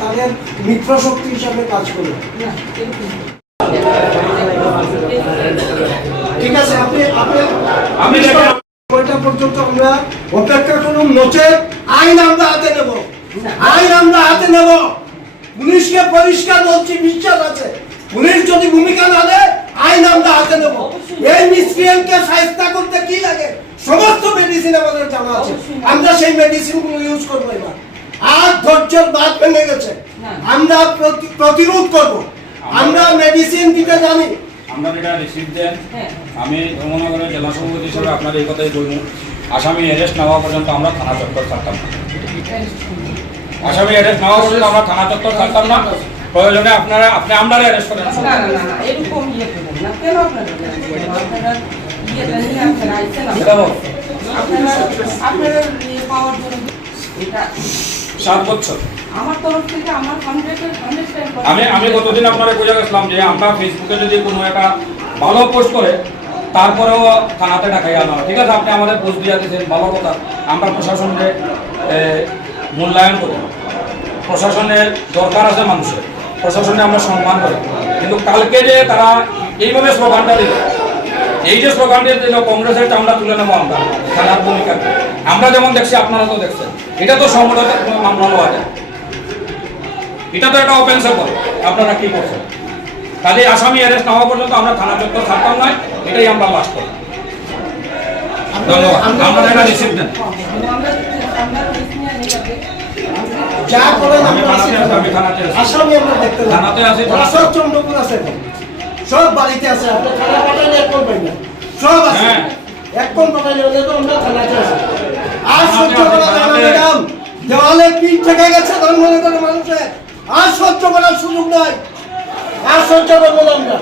তাদের মিত্র শক্তি হিসাবে কাজ করবে ঠিক আছে আপনি আপনি পর্যন্ত আমরা অপেক্ষা করুন নচে আইন আমরা হাতে নেব আইন আমরা হাতে নেব পুলিশকে পরিষ্কার বলছি বিশ্বাস আছে। পুলিশ যদি ভূমিকা না দেয়, আইন আমরা হাতে নেব। মিসক্রিয়েন্টকে সাহিত্য করতে কি লাগে? সমস্ত মেডিসিন আমাদের জানা আছে। আমরা সেই মেডিসিনগুলো ইউজ করব এবার। আর ধৈর্যের বাদ ভেঙে গেছে। আমরা প্রতিরোধ করব। আমরা মেডিসিন দিতে জানি। আমরা যেটা রিসিভ দেন আমি ধর্মনগরের জেলা সভাপতি হিসেবে আপনার এই কথাই বলব। আসামি অ্যারেস্ট নেওয়া পর্যন্ত আমরা থানা চত্বর ছাড়তাম না। আসামি অ্যারেস্ট নেওয়া পর্যন্ত আমরা থানা চত্বর ছাড়তাম না। প্রয়োজনে আপনারা আপনি আমরা অ্যারেস্ট করেন না না না এরকম ইয়ে করবেন না। কেন আপনারা আপনারা ইয়েটা নিয়ে আপনারা আইছেন আপনারা। আপনারা ইয়ে পাওয়ার জন্য এটা সাত বছর। আমার তরফ থেকে আমার হান্ড্রেডের হান্ড্রেড আমি আমি গতদিন আপনারা বোঝা গেছিলাম যে আমরা ফেসবুকে যদি কোনো একটা ভালো পোস্ট করে তারপরেও থানাতে ডাকাই আনা। ঠিক আছে আপনি আমাদের পোস্ট দিয়ে দিয়েছেন ভালো কথা। আমরা প্রশাসনকে মূল্যায়ন করি। প্রশাসনের দরকার আছে মানুষের। প্রশাসনে আমরা সম্মান করি। কিন্তু কালকে যে তারা এইভাবে স্লোগানটা দিল এই যে স্লোগানটা দিল কংগ্রেসের চামড়া তুলে নেব আমরা থানার ভূমিকা আমরা যেমন দেখছি আপনারা তো দেখছেন। এটা তো সংগঠনের মামলা লওয়া যায়। এটা তো একটা অফেন্সের পরে আপনারা কি করছেন? কাজে আসামি অ্যারেস্ট না হওয়া পর্যন্ত আমরা থানা চত্বর থাকতাম না এটাই আমরা লাস্ট করলাম। ধন্যবাদ। আমরা এটা রিসিভ দেন যা করেন। আসামি আমরা দেখতে। সব চন্দ্রপুর আছে সব বাড়িতে আছে পাঠালে এক কোন সব আছে। হ্যাঁ। এক কোন পাঠালে হলে তো আমরা থানাতে আছি। আর সহ্য করা যায় ম্যাডাম। দেওয়ালে পিঠ থেকে গেছে মানুষের আর সহ্য করার সুযোগ নাই। আর সহ্য করব আমরা।